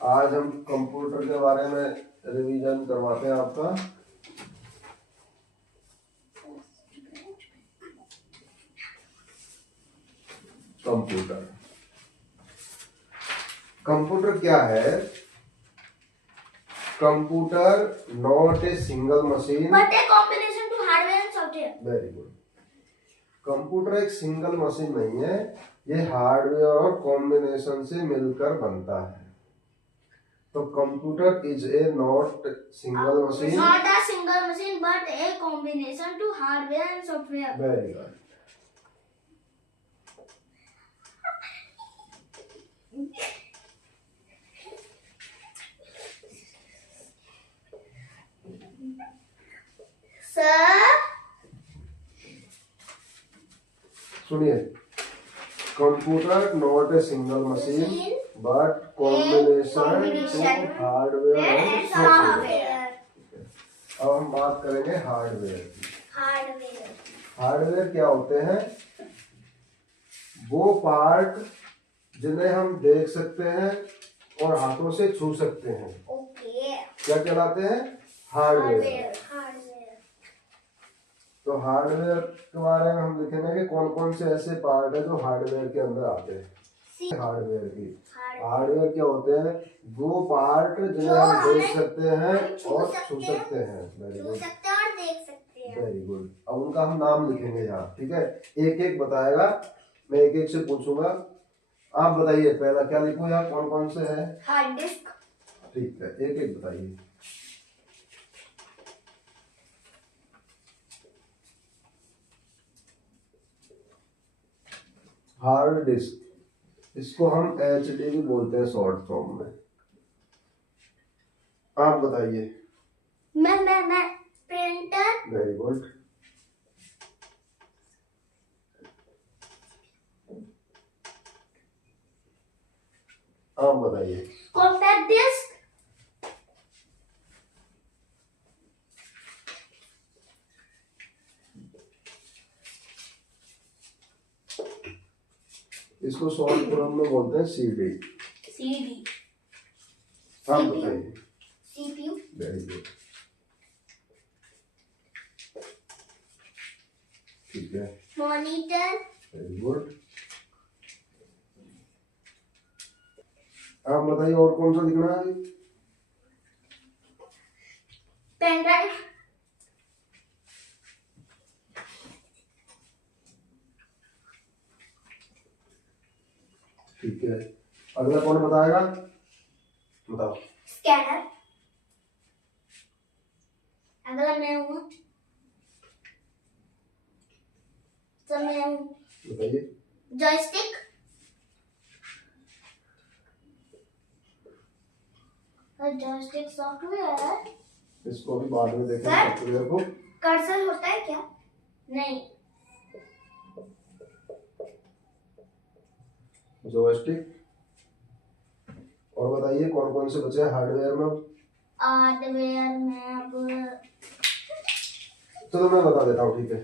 आज हम कंप्यूटर के बारे में रिवीजन करवाते हैं आपका। कंप्यूटर कंप्यूटर क्या है? Computer not a single machine but a combination to hardware and software. Very good. Computer एक सिंगल मशीन नहीं है, ये हार्डवेयर और कॉम्बिनेशन से मिलकर बनता है। तो computer is a not single machine, not a single machine but a combination to hardware and software. Very good. Sir सुनिए, computer not a single machine but combination to hardware and software. अब हम बात करेंगे hardware की। Hardware क्या होते हैं? वो पार्ट जिन्हें हम देख सकते हैं और हाथों से छू सकते हैं, ओके, क्या कहलाते हैं? हार्डवेयर। तो हार्डवेयर के बारे में हम देखेंगे कि कौन कौन से ऐसे पार्ट है जो हार्डवेयर के अंदर आते हैं। हार्डवेयर क्या होते हैं? वो पार्ट जिन्हें हम देख सकते हैं और छू सकते हैं। वेरी गुड, और देख सकते हैं। Very good. अब उनका हम नाम लिखेंगे यहाँ, ठीक है? एक एक बताएगा, मैं एक एक से पूछूंगा। आप बताइए पहला क्या लिखूं यहाँ, कौन कौन से है? Hard disk. ठीक है, एक एक बताइए। हार्ड डिस्क, इसको हम एचडी भी बोलते हैं शॉर्ट फॉर्म में। आप बताइए। मैं प्रिंटर। Very good. आप बताइए। Compact disc. इसको शॉर्ट फॉर्म में बोलते हैं सीडी। सीडी। आप बताइए। सीपीयू। वेरी गुड, ठीक है। मॉनिटर। Very good. आप बताइए और कौन सा लिखना है? Pen drive. ठीक है, अगला कौन बताएगा? बताओ। स्कैनर। अगला मैं हूँ। तो मैं हूँ। बताइए। जॉयस्टिक। जॉयस्टिक सॉफ्टवेयर है। इसको भी बाद में देखेंगे सर? सॉफ्टवेयर को। कर्सर होता है क्या? नहीं। जॉयस्टिक। और बताइए कौन कौन से बचे हैं हार्डवेयर में? हार्डवेयर में अब चलो मैं बता देता हूँ, ठीक है?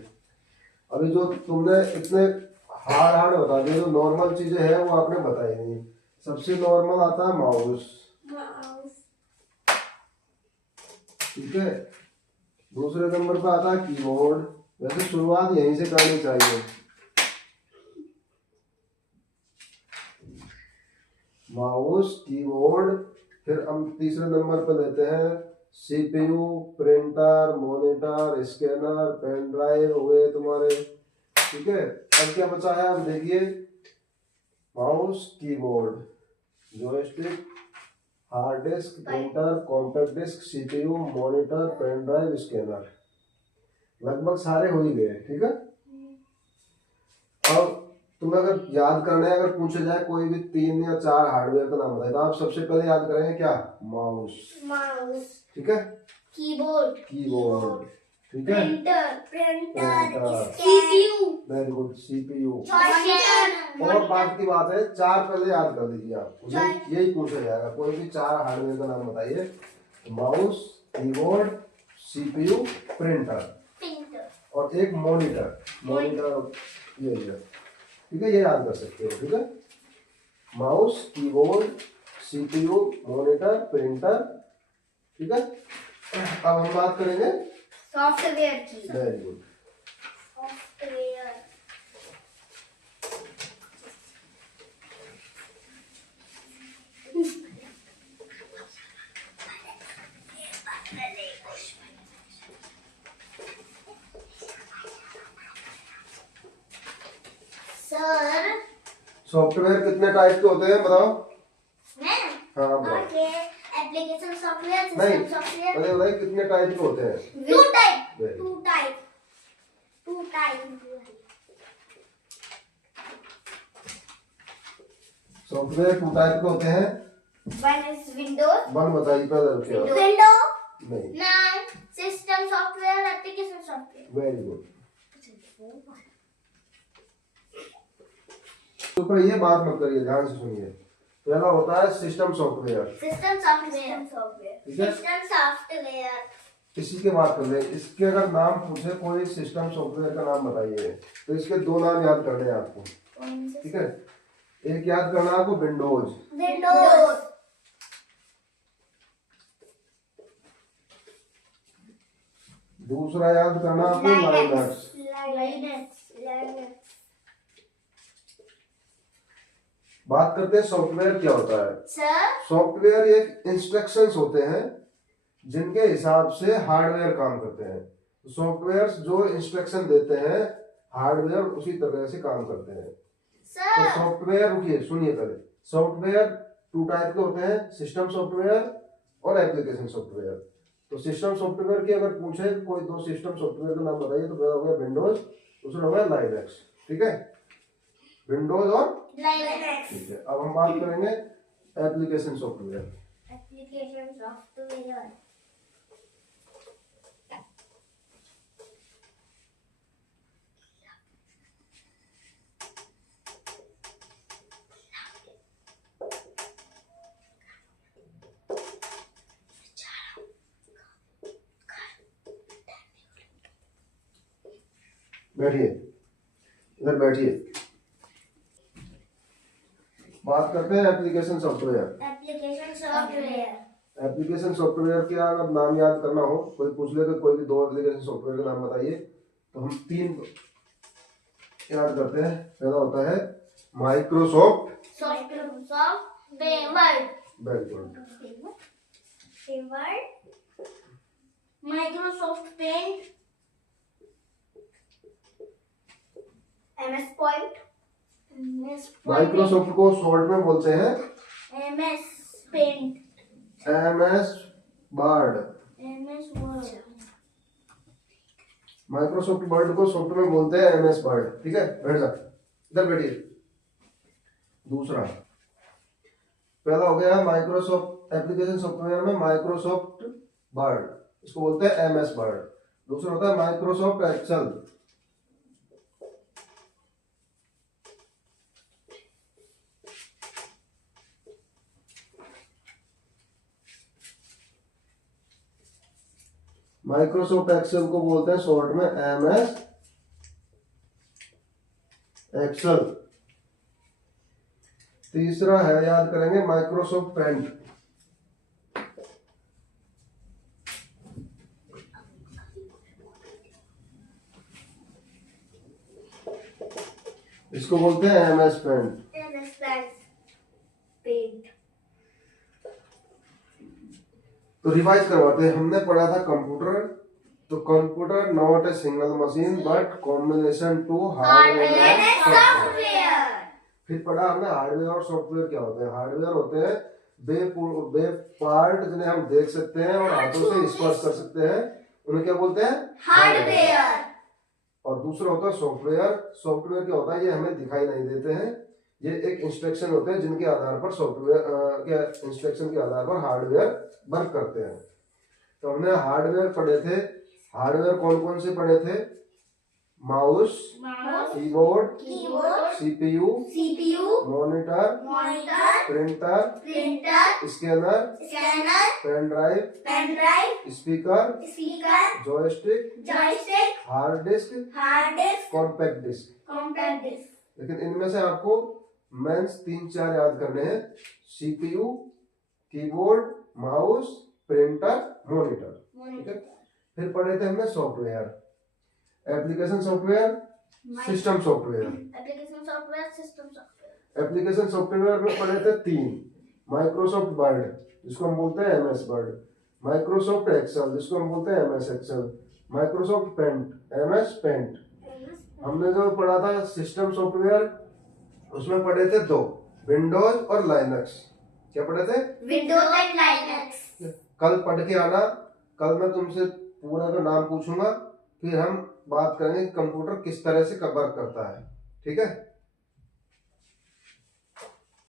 अभी जो तुमने इतने हार्ड हार्ड बता दिए, जो नॉर्मल चीजें हैं वो आपने बताई नहीं। सबसे नॉर्मल आता है माउस, ठीक है? दूसरे नंबर पे आता है कीबोर्ड। वैसे शुरुआत यहीं से करनी चाहिए। माउस, कीबोर्ड, फिर हम तीसरे नंबर पे लेते हैं CPU, printer, monitor, scanner, pen drive हो गए तुम्हारे, ठीक है? अब क्या बचा है? अब देखिए, mouse, keyboard, joystick, hard disk, printer, compact disc, CPU, monitor, pen drive, scanner, लगभग सारे हो ही गए, ठीक है? अब तुम्हें अगर याद करना है, अगर पूछा जाए कोई भी 3 या 4 हार्डवेयर का नाम बताए, तो आप सबसे पहले याद करेंगे क्या? माउस, ठीक है? कीबोर्ड, कीबोर्ड, ठीक है? Printer, CPU, very good, CPU. Joystick. और बात की बात है, 4 पहले याद कर लीजिए आप, यही पूछा जाएगा। कोई भी 4 हार्डवेयर का नाम बताइए। माउस, कीबोर्ड, सीपीयू, प्रिंटर और एक मॉनिटर ये, ठीक है? ये याद कर सकते हो, ठीक है? Mouse, keyboard, CPU, monitor, printer, ठीक है। अब हम बात करेंगे सॉफ्टवेयर की। Very good. Software sir, software कितने टाइप के होते हैं बताओ? मैं हाँ बताओ। ओके, एप्लीकेशन सॉफ्टवेयर, नहीं, सिस्टम सॉफ्टवेयर। बताइए बताइए कितने टाइप के होते हैं? Two type. Very two type. Two type. Software two type के होते हैं। One is Windows. वन बताइए पहले रुकिए। विंडो नहीं, nine system software, application software. Very good. तो पर ये बात मत करिए, ध्यान से सुनिए। पहला होता है सिस्टम सॉफ्टवेयर। System software. ठीक है? System software. इसी के बात कर रहे हैं। इसके अगर नाम पूछे कोई सिस्टम सॉफ्टवेयर का नाम बताइए, तो इसके दो नाम याद करने हैं आपको, ठीक है। एक याद करना है आपको विंडोज। विंडोज। दूसरा याद करना आपको लाइनक्स। लाइनक्स। बात करते हैं सॉफ्टवेयर क्या होता है। सर, सॉफ्टवेयर एक इंस्ट्रक्शंस होते हैं जिनके हिसाब से हार्डवेयर काम करते हैं। सॉफ्टवेयर जो इंस्ट्रक्शन देते हैं, हार्डवेयर उसी तरह से काम करते हैं। तो सर, सॉफ्टवेयर, रुकिए सुनिए पहले। सॉफ्टवेयर टू टाइप के होते हैं, सिस्टम सॉफ्टवेयर और एप्लीकेशन सॉफ्टवेयर। तो सिस्टम सॉफ्टवेयर की अगर पूछे कोई दो सिस्टम सॉफ्टवेयर का नाम बताइए, तो पहला हो गया विंडोज, दूसरा हो गया लाइनक्स, ठीक है। विंडोज और लाइनक्स। ठीक है। अब हम बात करेंगे एप्लीकेशन सॉफ्टवेयर। Application software. बैठिए, इधर बैठिए। बात करते हैं application software. Application software. Application software के अगर नाम याद करना हो, कोई पूछ ले तो कोई भी दो एप्लीकेशन सॉफ्टवेयर का नाम बताइए, तो हम तीन याद करते हैं। पहला होता है माइक्रोसॉफ्ट। सॉफ्टवेयर। पेवर्ड। Very good. पेवर्ड। Microsoft paint. MS point. Microsoft को शॉर्ट में बोलते हैं MS paint. MS word. MS word. Microsoft word को शॉर्ट में बोलते हैं एमएस वर्ड, ठीक है। बैठ जा, इधर बैठिए। दूसरा, पहला हो गया माइक्रोसॉफ्ट एप्लीकेशन सॉफ्टवेयर में माइक्रोसॉफ्ट वर्ड, इसको बोलते हैं एमएस वर्ड। दूसरा होता है माइक्रोसॉफ्ट एक्सेल। माइक्रोसॉफ्ट एक्सेल को बोलते हैं शॉर्ट में एमएस एक्सेल। तीसरा है, याद करेंगे, माइक्रोसॉफ्ट पेंट। इसको बोलते हैं एमएस पेंट। MS paint. तो रिवाइज करवाते हैं। हमने पढ़ा था कंप्यूटर, तो computer not a single machine but combination to hardware and software. फिर पढ़ा हमने हार्डवेयर और सॉफ्टवेयर क्या होते हैं। हार्डवेयर होते हैं वे पार्ट जिन्हें हम देख सकते हैं और हाथों से स्पर्श कर सकते हैं, उन्हें क्या बोलते हैं? हार्डवेयर। और दूसरा होता है सॉफ्टवेयर। सॉफ्टवेयर क्या होता है? ये हमें दिखाई नहीं देते हैं, ये एक इंस्ट्रक्शन होते हैं जिनके आधार पर सॉफ्टवेयर के इंस्ट्रक्शन के आधार पर हार्डवेयर वर्क करते हैं। तो हमने हार्डवेयर पढ़े थे। हार्डवेयर कौन कौन से पढ़े थे? Mouse, keyboard, CPU, monitor, printer, scanner, pen drive, speaker, joystick, hard disk, compact disk. लेकिन इनमें से आपको मेंस 3-4 याद करने हैं। CPU, keyboard, mouse, printer, monitor. ठीक है। Monitor. फिर पढ़े थे हमने software, application software, system software. Application software, system software. Application software में पढ़े थे 3, माइक्रोसॉफ्ट वर्ड जिसको हम बोलते हैं MS वर्ड, माइक्रोसॉफ्ट एक्सेल जिसको हम बोलते हैं MS Excel, Microsoft Paint MS Paint. हमने जो पढ़ा था सिस्टम सॉफ्टवेयर उसमें पढ़े थे 2, विंडोज और लाइनक्स। क्या पढ़े थे? Windows and Linux. कल पढ़ के आना, कल मैं तुमसे पूरा का नाम पूछूंगा, फिर हम बात करेंगे कि कंप्यूटर किस तरह से वर्क करता है। ठीक है।